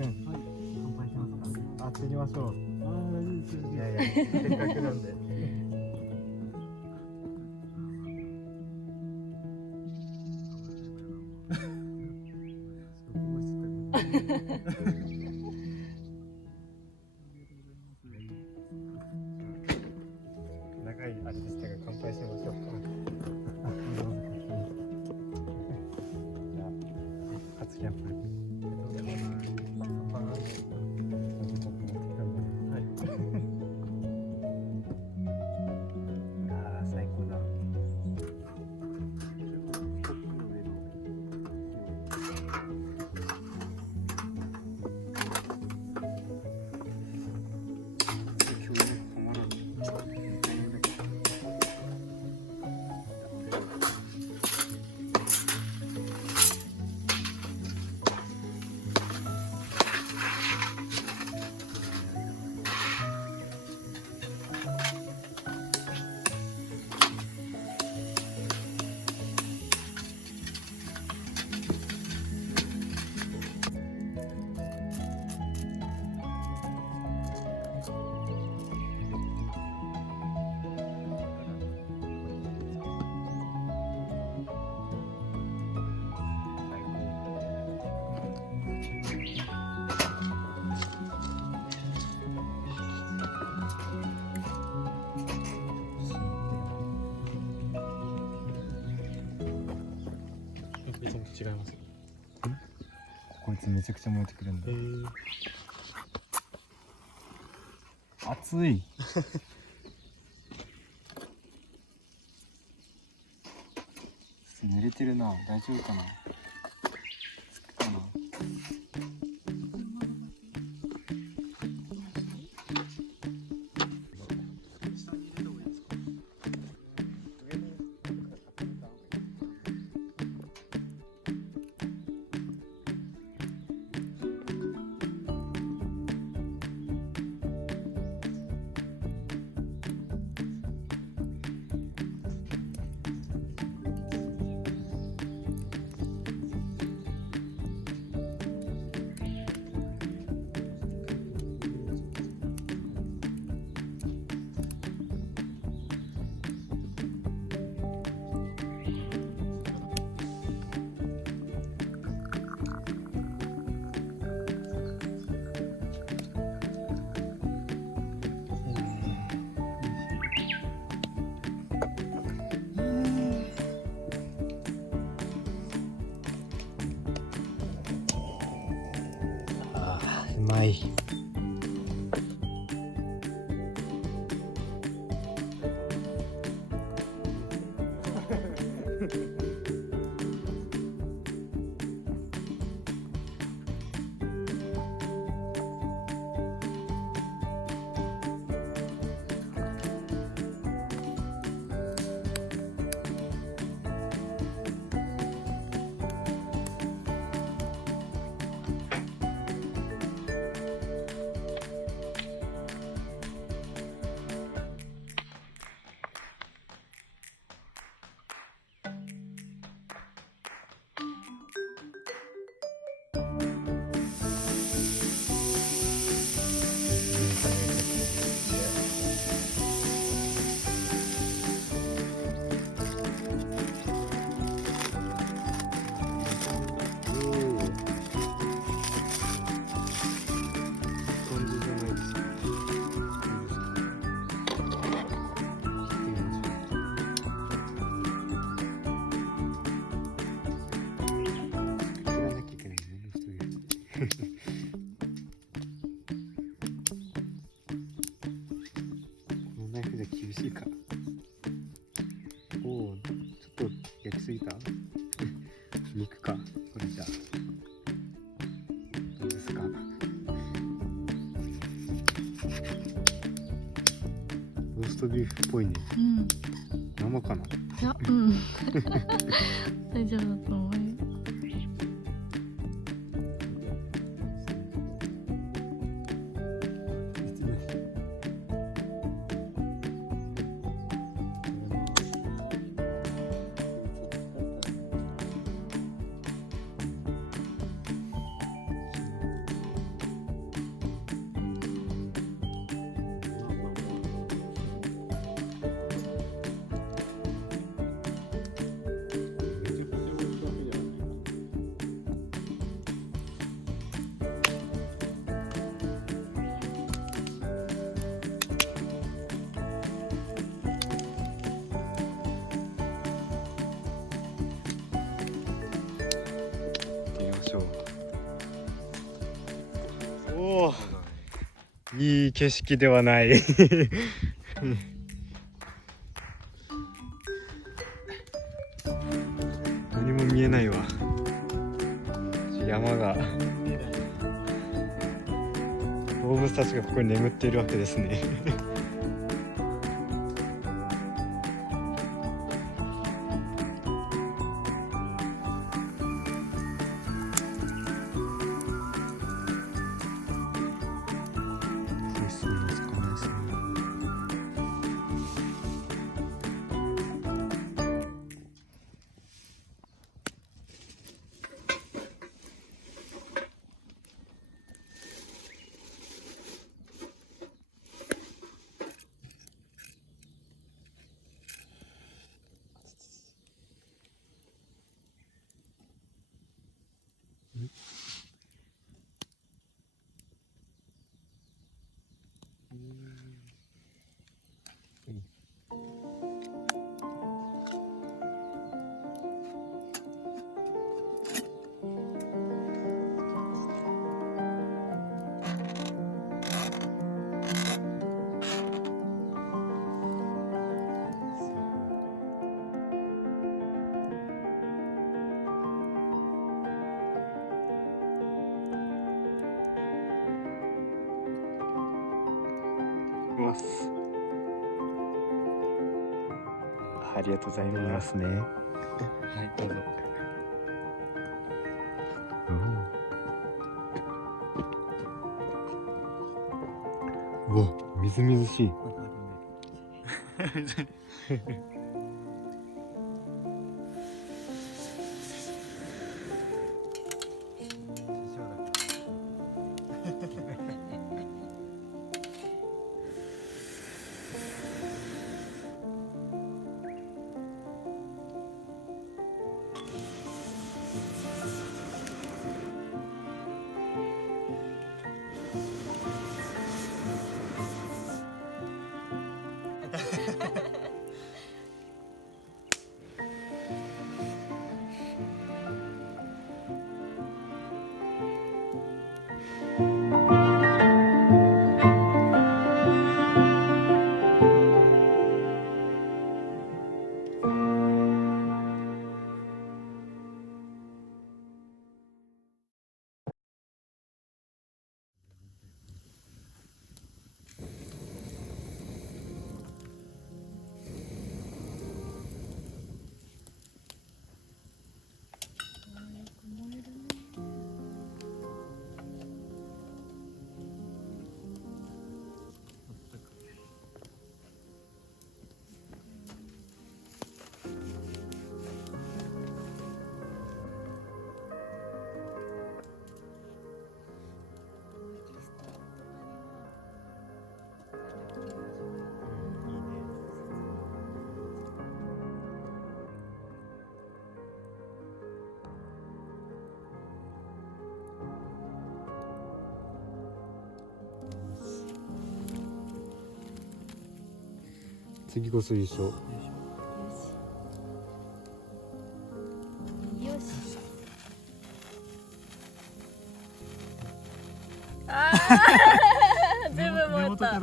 君、はい、乾杯しますか。あ、釣りましょう。ああ、大丈夫です。いやいや、せっかくなんで。長いあれでしたが、乾杯しましょうか。じゃあ、初キャンプ。違います。こいつめちゃくちゃ燃えてくるんだ。熱い。濡れてるな。大丈夫かな。つくかな。うまい。このナイフで厳しいか。おお、ちょっと焼きすぎた。肉か、これじゃ。どうですか。ローストビーフっぽいね。うん。生かな。いや、うん。大丈夫だと思うよ。いい景色ではない何も見えないわ。山が、動物たちがここに眠っているわけですねありがとうございますね。はい、どうぞ。うわ、みずみずしい。次こそ優勝。よし。よし。ああ、全部燃えた。わか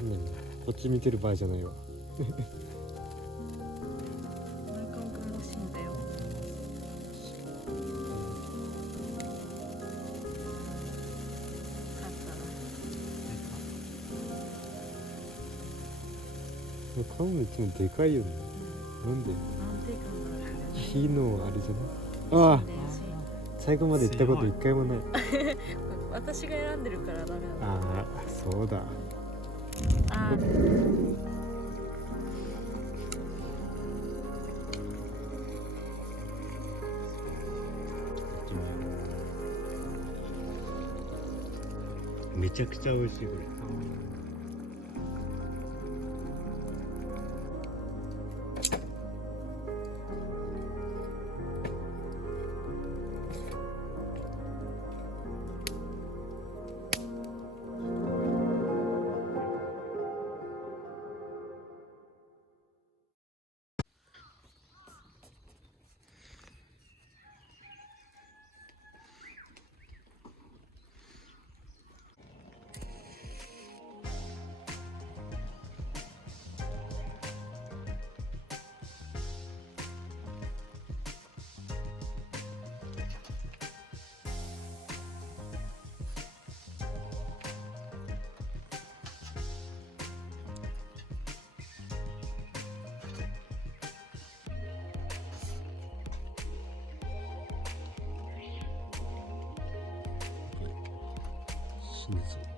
んないね。こっち見てる場合じゃないわ。カモいつもでかいよね。なんで？火のあれじゃない？ああ、最後まで行ったこと一回もない。私が選んでるからダメだ。ああ、そうだ。あめちゃくちゃ美味しいこれ。いいぞ。